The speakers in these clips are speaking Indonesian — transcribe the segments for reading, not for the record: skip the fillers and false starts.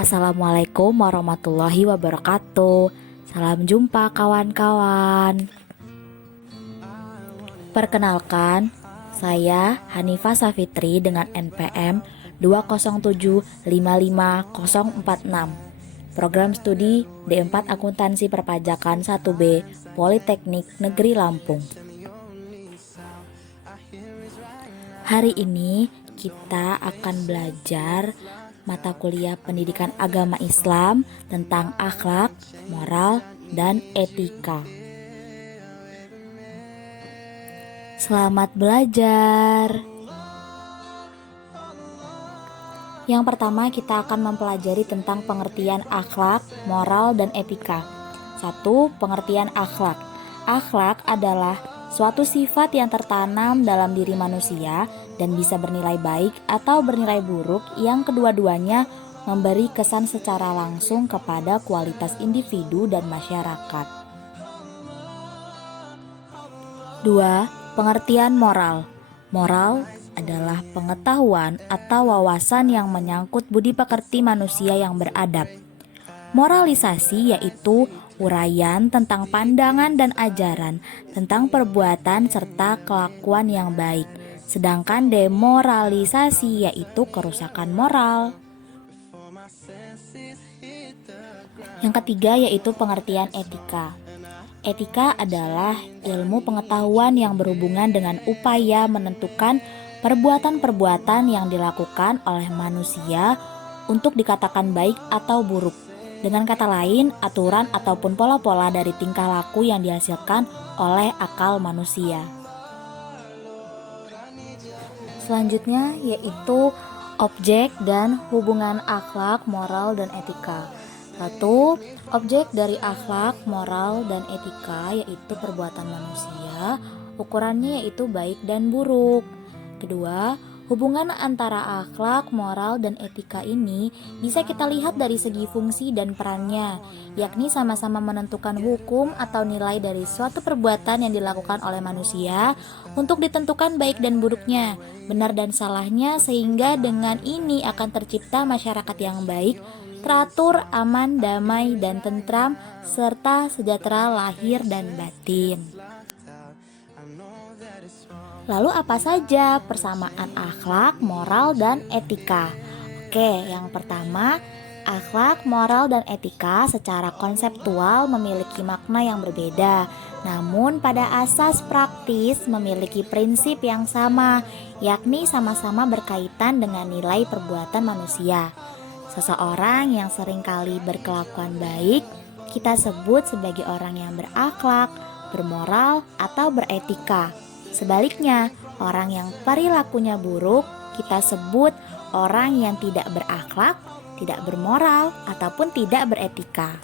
Assalamualaikum warahmatullahi wabarakatuh. Salam jumpa kawan-kawan. Perkenalkan, saya Hanifah Safitri dengan NPM 207554046. Program studi D4 Akuntansi Perpajakan 1B Politeknik Negeri Lampung. Hari ini kita akan belajar mata kuliah Pendidikan Agama Islam tentang akhlak, moral, dan etika. Selamat belajar. Yang pertama kita akan mempelajari tentang pengertian akhlak, moral, dan etika. 1. Pengertian akhlak. Akhlak adalah suatu sifat yang tertanam dalam diri manusia dan bisa bernilai baik atau bernilai buruk yang kedua-duanya memberi kesan secara langsung kepada kualitas individu dan masyarakat. 2. Pengertian moral. Moral adalah pengetahuan atau wawasan yang menyangkut budi pekerti manusia yang beradab. Moralisasi yaitu uraian tentang pandangan dan ajaran tentang perbuatan serta kelakuan yang baik. Sedangkan demoralisasi yaitu kerusakan moral. Yang ketiga yaitu pengertian etika. Etika adalah ilmu pengetahuan yang berhubungan dengan upaya menentukan perbuatan-perbuatan yang dilakukan oleh manusia untuk dikatakan baik atau buruk. Dengan kata lain, aturan ataupun pola-pola dari tingkah laku yang dihasilkan oleh akal manusia. Selanjutnya yaitu objek dan hubungan akhlak, moral, dan etika. 1. Objek dari akhlak, moral, dan etika yaitu perbuatan manusia, ukurannya yaitu baik dan buruk. Kedua, hubungan antara akhlak, moral, dan etika ini bisa kita lihat dari segi fungsi dan perannya, yakni sama-sama menentukan hukum atau nilai dari suatu perbuatan yang dilakukan oleh manusia untuk ditentukan baik dan buruknya, benar dan salahnya, sehingga dengan ini akan tercipta masyarakat yang baik, teratur, aman, damai, dan tentram, serta sejahtera lahir dan batin. Lalu apa saja persamaan akhlak, moral, dan etika? Oke, yang pertama, akhlak, moral, dan etika secara konseptual memiliki makna yang berbeda, namun pada asas praktis memiliki prinsip yang sama, yakni sama-sama berkaitan dengan nilai perbuatan manusia. Seseorang yang seringkali berkelakuan baik, kita sebut sebagai orang yang berakhlak, bermoral, atau beretika. Sebaliknya, orang yang perilakunya buruk kita sebut orang yang tidak berakhlak, tidak bermoral, ataupun tidak beretika.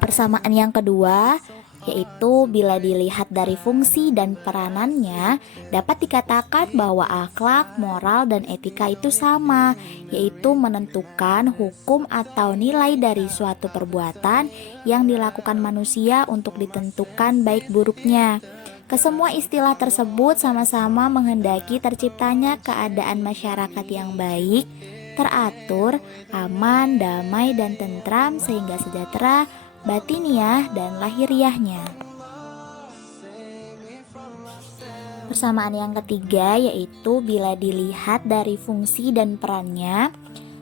Persamaan yang kedua yaitu bila dilihat dari fungsi dan peranannya dapat dikatakan bahwa akhlak, moral, dan etika itu sama, yaitu menentukan hukum atau nilai dari suatu perbuatan yang dilakukan manusia untuk ditentukan baik buruknya. Kesemua istilah tersebut sama-sama menghendaki terciptanya keadaan masyarakat yang baik, teratur, aman, damai, dan tentram sehingga sejahtera batiniah dan lahiriahnya. Persamaan yang ketiga yaitu bila dilihat dari fungsi dan perannya,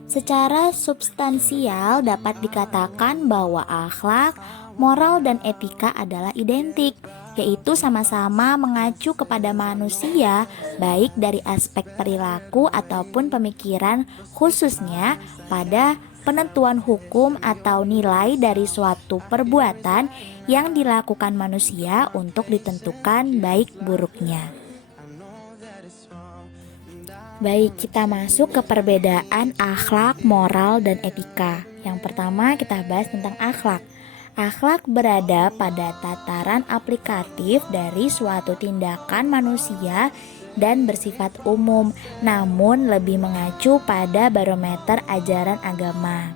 secara substansial dapat dikatakan bahwa akhlak, moral, dan etika adalah identik, yaitu sama-sama mengacu kepada manusia baik dari aspek perilaku ataupun pemikiran, khususnya pada penentuan hukum atau nilai dari suatu perbuatan yang dilakukan manusia untuk ditentukan baik buruknya. Baik, kita masuk ke perbedaan akhlak, moral, dan etika. Yang pertama kita bahas tentang akhlak. Akhlak berada pada tataran aplikatif dari suatu tindakan manusia dan bersifat umum, namun lebih mengacu pada barometer ajaran agama.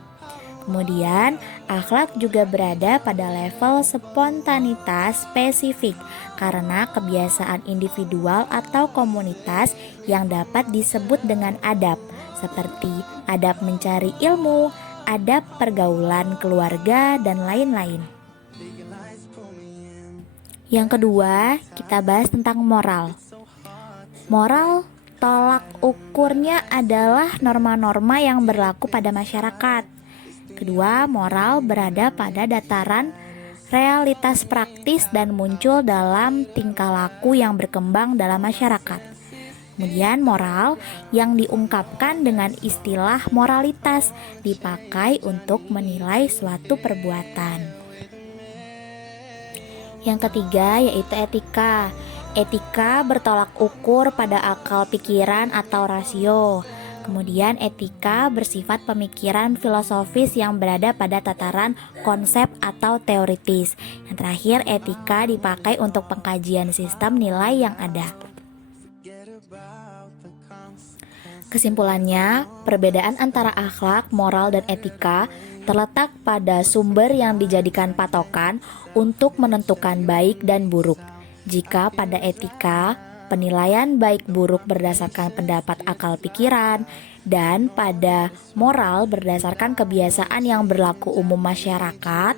Kemudian, akhlak juga berada pada level spontanitas spesifik karena kebiasaan individual atau komunitas yang dapat disebut dengan adab. seperti adab mencari ilmu, adab pergaulan keluarga, dan lain-lain. Yang kedua, kita bahas tentang moral. Moral tolak ukurnya adalah norma-norma yang berlaku pada masyarakat. Kedua, moral berada pada dataran realitas praktis dan muncul dalam tingkah laku yang berkembang dalam masyarakat. Kemudian moral yang diungkapkan dengan istilah moralitas dipakai untuk menilai suatu perbuatan. Yang ketiga yaitu etika. Etika bertolak ukur pada akal pikiran atau rasio. Kemudian etika bersifat pemikiran filosofis yang berada pada tataran konsep atau teoritis. Yang terakhir, etika dipakai untuk pengkajian sistem nilai yang ada. Kesimpulannya, perbedaan antara akhlak, moral, dan etika terletak pada sumber yang dijadikan patokan untuk menentukan baik dan buruk. Jika pada etika, penilaian baik buruk berdasarkan pendapat akal pikiran, dan pada moral berdasarkan kebiasaan yang berlaku umum masyarakat,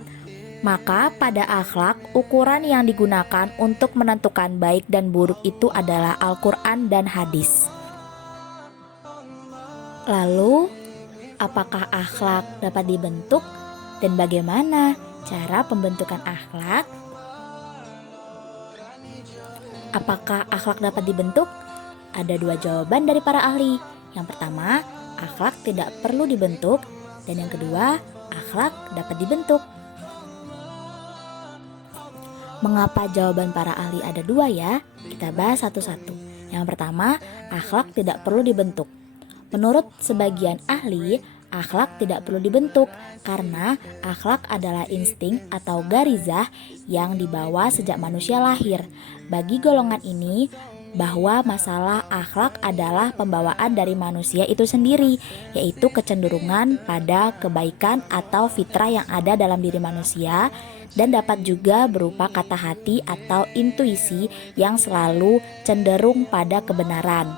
maka pada akhlak, ukuran yang digunakan untuk menentukan baik dan buruk itu adalah Al-Quran dan hadis. Lalu, apakah akhlak dapat dibentuk dan bagaimana cara pembentukan akhlak? Apakah akhlak dapat dibentuk? Ada dua jawaban dari para ahli. Yang pertama, akhlak tidak perlu dibentuk, dan yang kedua, akhlak dapat dibentuk. Mengapa jawaban para ahli ada dua ya? Kita bahas satu-satu. Yang pertama, akhlak tidak perlu dibentuk. Menurut sebagian ahli, akhlak tidak perlu dibentuk karena akhlak adalah insting atau garizah yang dibawa sejak manusia lahir. Bagi golongan ini, bahwa masalah akhlak adalah pembawaan dari manusia itu sendiri, yaitu kecenderungan pada kebaikan atau fitrah yang ada dalam diri manusia, dan dapat juga berupa kata hati atau intuisi yang selalu cenderung pada kebenaran.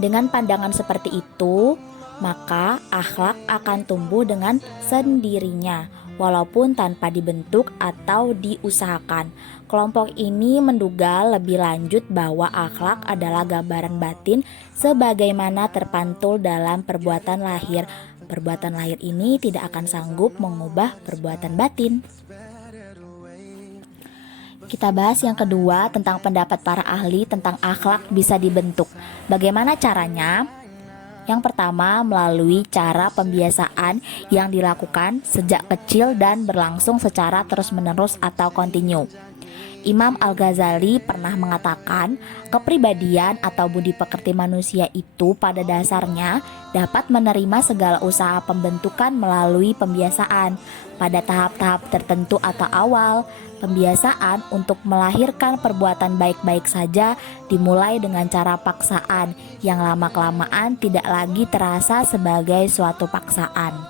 Dengan pandangan seperti itu, maka akhlak akan tumbuh dengan sendirinya, walaupun tanpa dibentuk atau diusahakan. Kelompok ini menduga lebih lanjut bahwa akhlak adalah gambaran batin sebagaimana terpantul dalam perbuatan lahir. Perbuatan lahir ini tidak akan sanggup mengubah perbuatan batin. Kita bahas yang kedua tentang pendapat para ahli tentang akhlak bisa dibentuk. Bagaimana caranya? Yang pertama, melalui cara pembiasaan yang dilakukan sejak kecil dan berlangsung secara terus-menerus atau kontinu. Imam Al-Ghazali pernah mengatakan, kepribadian atau budi pekerti manusia itu pada dasarnya dapat menerima segala usaha pembentukan melalui pembiasaan. Pada tahap-tahap tertentu atau awal, pembiasaan untuk melahirkan perbuatan baik-baik saja dimulai dengan cara paksaan yang lama-kelamaan tidak lagi terasa sebagai suatu paksaan.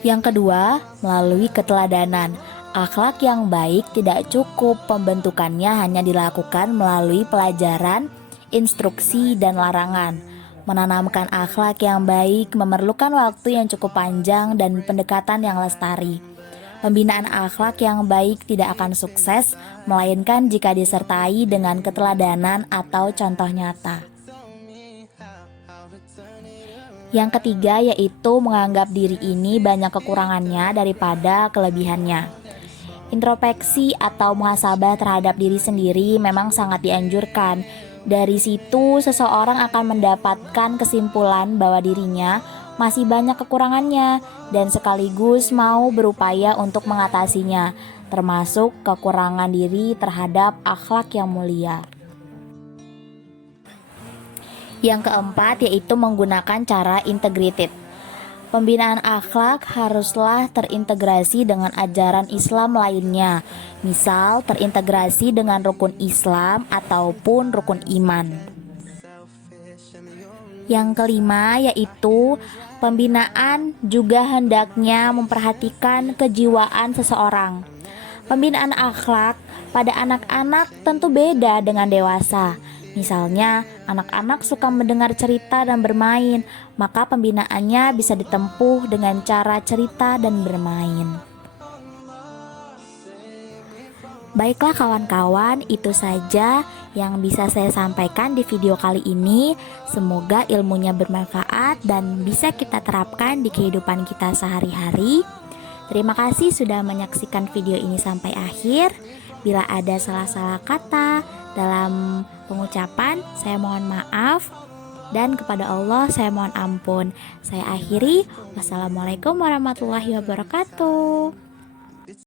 Yang kedua, melalui keteladanan. Akhlak yang baik tidak cukup pembentukannya hanya dilakukan melalui pelajaran, instruksi, dan larangan. Menanamkan akhlak yang baik memerlukan waktu yang cukup panjang dan pendekatan yang lestari. Pembinaan akhlak yang baik tidak akan sukses, melainkan jika disertai dengan keteladanan atau contoh nyata. Yang ketiga yaitu menganggap diri ini banyak kekurangannya daripada kelebihannya. Introspeksi atau muhasabah terhadap diri sendiri memang sangat dianjurkan. Dari situ seseorang akan mendapatkan kesimpulan bahwa dirinya masih banyak kekurangannya dan sekaligus mau berupaya untuk mengatasinya, termasuk kekurangan diri terhadap akhlak yang mulia. Yang keempat yaitu menggunakan cara integrated. Pembinaan akhlak haruslah terintegrasi dengan ajaran Islam lainnya, misal terintegrasi dengan rukun Islam ataupun rukun iman. Yang kelima yaitu pembinaan juga hendaknya memperhatikan kejiwaan seseorang. Pembinaan akhlak pada anak-anak tentu beda dengan dewasa. Misalnya, Anak-anak suka mendengar cerita dan bermain, maka pembinaannya bisa ditempuh dengan cara cerita dan bermain. Baiklah kawan-kawan, itu saja yang bisa saya sampaikan di video kali ini. Semoga ilmunya bermanfaat dan bisa kita terapkan di kehidupan kita sehari-hari. Terima kasih sudah menyaksikan video ini sampai akhir. Bila ada salah-salah kata dalam pengucapan, saya mohon maaf. Dan kepada Allah saya mohon ampun. Saya akhiri. Wassalamualaikum warahmatullahi wabarakatuh.